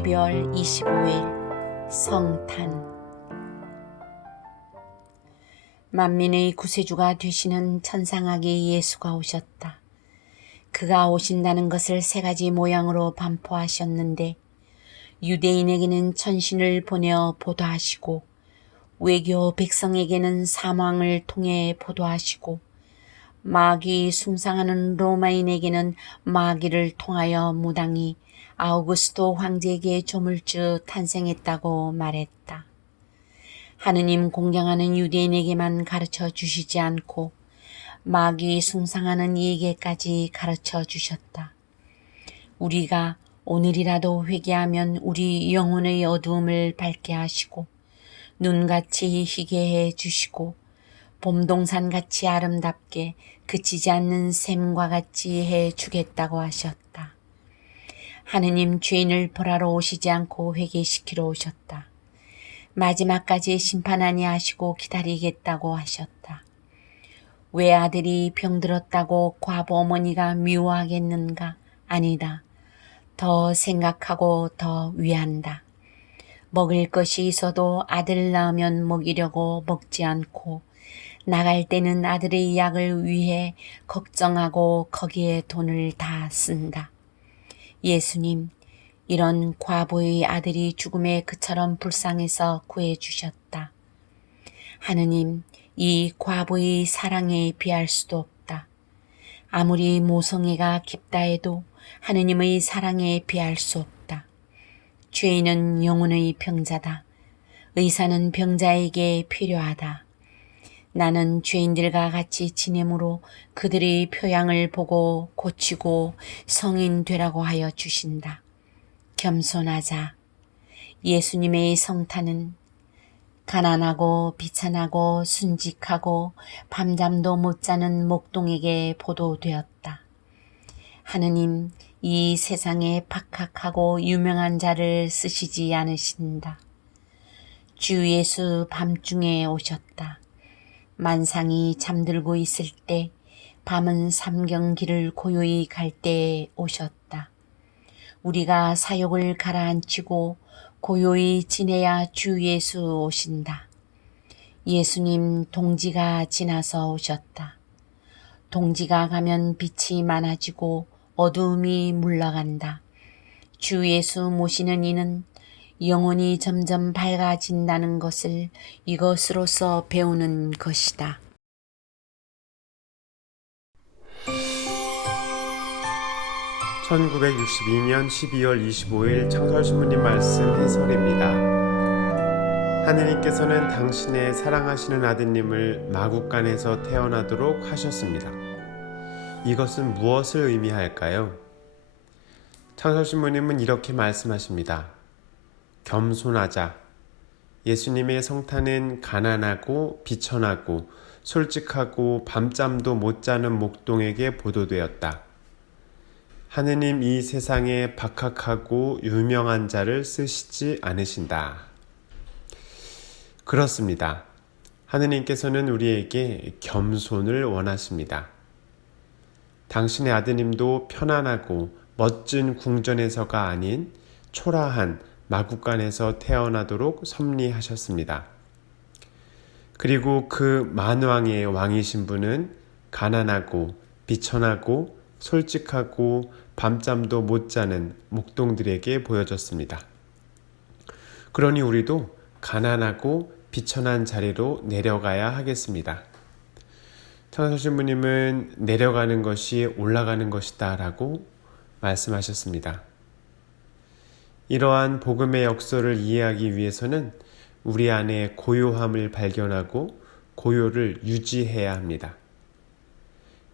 12월 25일 성탄. 만민의 구세주가 되시는 천상아기 예수가 오셨다. 그가 오신다는 것을 세 가지 모양으로 반포하셨는데, 유대인에게는 천신을 보내어 보도하시고, 외교 백성에게는 사망을 통해 보도하시고, 마귀 숭상하는 로마인에게는 마귀를 통하여 무당이 아우구스토 황제에게 조물주 탄생했다고 말했다. 하느님 공경하는 유대인에게만 가르쳐 주시지 않고 마귀 숭상하는 이에게까지 가르쳐 주셨다. 우리가 오늘이라도 회개하면 우리 영혼의 어두움을 밝게 하시고 눈같이 희게 해 주시고 봄동산같이 아름답게 그치지 않는 샘과 같이 해 주겠다고 하셨다. 하느님 죄인을 벌하러 오시지 않고 회개시키러 오셨다. 마지막까지 심판 아니하시고 기다리겠다고 하셨다. 왜 아들이 병들었다고 과부 어머니가 미워하겠는가? 아니다. 더 생각하고 더 위한다. 먹을 것이 있어도 아들 낳으면 먹이려고 먹지 않고 나갈 때는 아들의 약을 위해 걱정하고 거기에 돈을 다 쓴다. 예수님, 이런 과부의 아들이 죽음에 그처럼 불쌍해서 구해주셨다. 하느님, 이 과부의 사랑에 비할 수도 없다. 아무리 모성애가 깊다 해도 하느님의 사랑에 비할 수 없다. 죄인은 영혼의 병자다. 의사는 병자에게 필요하다. 나는 죄인들과 같이 지내므로 그들의 표양을 보고 고치고 성인 되라고 하여 주신다. 겸손하자. 예수님의 성탄은 가난하고 비천하고 순직하고 밤잠도 못 자는 목동에게 보도되었다. 하느님, 이 세상에 박학하고 유명한 자를 쓰시지 않으신다. 주 예수 밤중에 오셨다. 만상이 잠들고 있을 때, 밤은 삼경길을 고요히 갈 때에 오셨다. 우리가 사욕을 가라앉히고 고요히 지내야 주 예수 오신다. 예수님 동지가 지나서 오셨다. 동지가 가면 빛이 많아지고 어두움이 물러간다. 주 예수 모시는 이는 영혼이 점점 밝아진다는 것을 이것으로서 배우는 것이다. (1962년 12월 25일) 창설신부님 말씀 해설입니다. 하느님께서는 당신의 사랑하시는 아드님을 마국간에서 태어나도록 하셨습니다. 이것은 무엇을 의미할까요? 창설신부님은 이렇게 말씀하십니다. 겸손하자. 예수님의 성탄은 가난하고 비천하고 솔직하고 밤잠도 못 자는 목동에게 보도되었다. 하느님 이 세상에 박학하고 유명한 자를 쓰시지 않으신다. 그렇습니다. 하느님께서는 우리에게 겸손을 원하십니다. 당신의 아드님도 편안하고 멋진 궁전에서가 아닌 초라한 마국간에서 태어나도록 섭리하셨습니다. 그리고 그 만왕의 왕이신 분은 가난하고 비천하고 솔직하고 밤잠도 못 자는 목동들에게 보여졌습니다. 그러니 우리도 가난하고 비천한 자리로 내려가야 하겠습니다. 창설신부님은 내려가는 것이 올라가는 것이다 라고 말씀하셨습니다. 이러한 복음의 역설을 이해하기 위해서는 우리 안에 고요함을 발견하고 고요를 유지해야 합니다.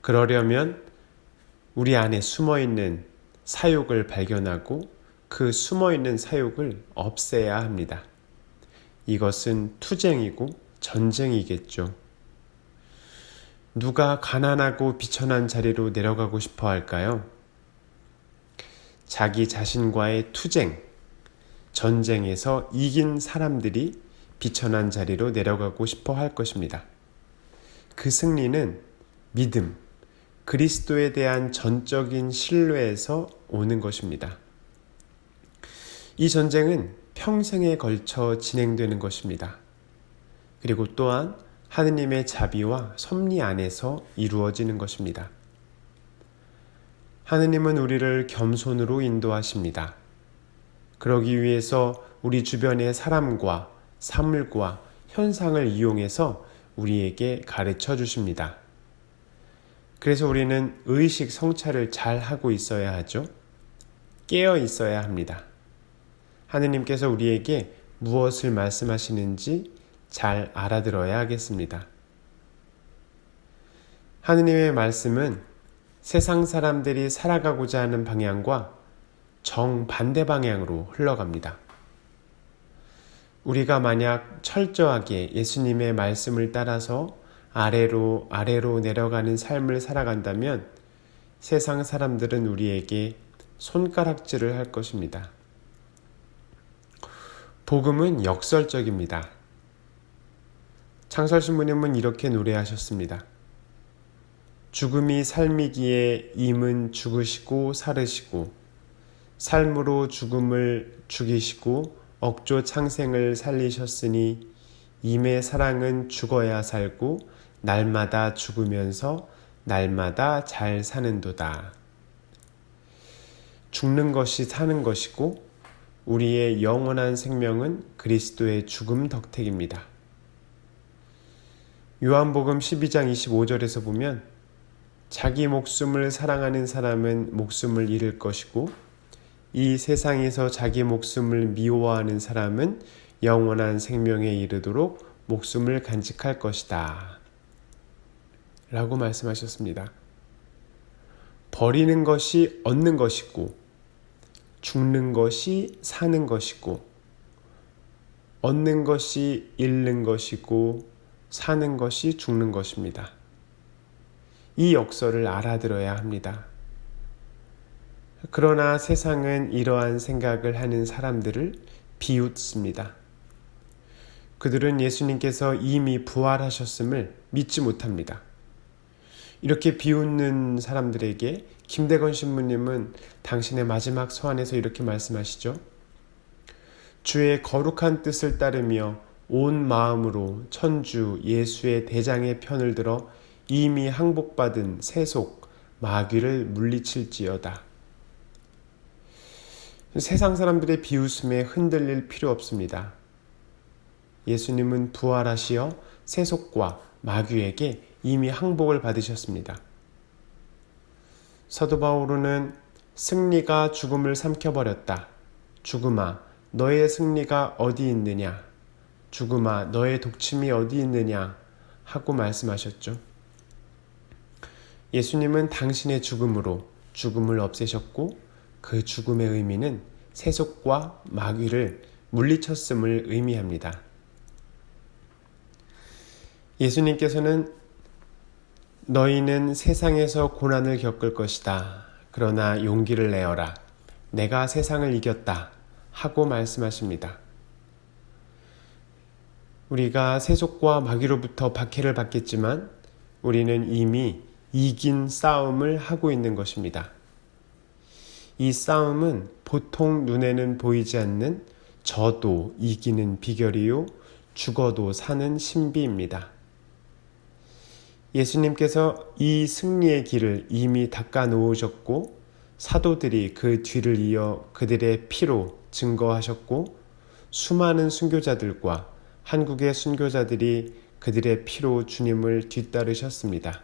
그러려면 우리 안에 숨어있는 사욕을 발견하고 그 숨어있는 사욕을 없애야 합니다. 이것은 투쟁이고 전쟁이겠죠. 누가 가난하고 비천한 자리로 내려가고 싶어 할까요? 자기 자신과의 투쟁, 전쟁에서 이긴 사람들이 비천한 자리로 내려가고 싶어 할 것입니다. 그 승리는 믿음, 그리스도에 대한 전적인 신뢰에서 오는 것입니다. 이 전쟁은 평생에 걸쳐 진행되는 것입니다. 그리고 또한 하느님의 자비와 섭리 안에서 이루어지는 것입니다. 하느님은 우리를 겸손으로 인도하십니다. 그러기 위해서 우리 주변의 사람과 사물과 현상을 이용해서 우리에게 가르쳐 주십니다. 그래서 우리는 의식 성찰을 잘 하고 있어야 하죠. 깨어 있어야 합니다. 하느님께서 우리에게 무엇을 말씀하시는지 잘 알아들어야 하겠습니다. 하느님의 말씀은 세상 사람들이 살아가고자 하는 방향과 정반대 방향으로 흘러갑니다. 우리가 만약 철저하게 예수님의 말씀을 따라서 아래로 내려가는 삶을 살아간다면 세상 사람들은 우리에게 손가락질을 할 것입니다. 복음은 역설적입니다. 창설신부님은 이렇게 노래하셨습니다. 죽음이 삶이기에 임은 죽으시고 살으시고 삶으로 죽음을 죽이시고 억조 창생을 살리셨으니 임의 사랑은 죽어야 살고 날마다 죽으면서 날마다 잘 사는도다. 죽는 것이 사는 것이고 우리의 영원한 생명은 그리스도의 죽음 덕택입니다. 요한복음 12장 25절에서 보면 자기 목숨을 사랑하는 사람은 목숨을 잃을 것이고 이 세상에서 자기 목숨을 미워하는 사람은 영원한 생명에 이르도록 목숨을 간직할 것이다. 라고 말씀하셨습니다. 버리는 것이 얻는 것이고 죽는 것이 사는 것이고 얻는 것이 잃는 것이고 사는 것이 죽는 것입니다. 이 역설을 알아들어야 합니다. 그러나 세상은 이러한 생각을 하는 사람들을 비웃습니다. 그들은 예수님께서 이미 부활하셨음을 믿지 못합니다. 이렇게 비웃는 사람들에게 김대건 신부님은 당신의 마지막 서한에서 이렇게 말씀하시죠. 주의 거룩한 뜻을 따르며 온 마음으로 천주 예수의 대장의 편을 들어 이미 항복받은 세속 마귀를 물리칠지어다. 세상 사람들의 비웃음에 흔들릴 필요 없습니다. 예수님은 부활하시어 세속과 마귀에게 이미 항복을 받으셨습니다. 사도 바울은 승리가 죽음을 삼켜버렸다. 죽음아, 너의 승리가 어디 있느냐? 죽음아, 너의 독침이 어디 있느냐? 하고 말씀하셨죠. 예수님은 당신의 죽음으로 죽음을 없애셨고 그 죽음의 의미는 세속과 마귀를 물리쳤음을 의미합니다. 예수님께서는 너희는 세상에서 고난을 겪을 것이다. 그러나 용기를 내어라. 내가 세상을 이겼다. 하고 말씀하십니다. 우리가 세속과 마귀로부터 박해를 받겠지만 우리는 이미 이긴 싸움을 하고 있는 것입니다. 이 싸움은 보통 눈에는 보이지 않는 져도 이기는 비결이요 죽어도 사는 신비입니다. 예수님께서 이 승리의 길을 이미 닦아 놓으셨고 사도들이 그 뒤를 이어 그들의 피로 증거하셨고 수많은 순교자들과 한국의 순교자들이 그들의 피로 주님을 뒤따르셨습니다.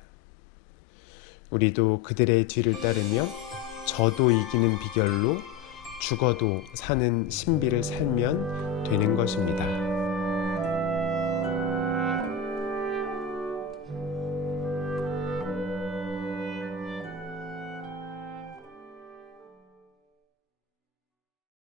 우리도 그들의 뒤를 따르며 저도 이기는 비결로 죽어도 사는 신비를 살면 되는 것입니다.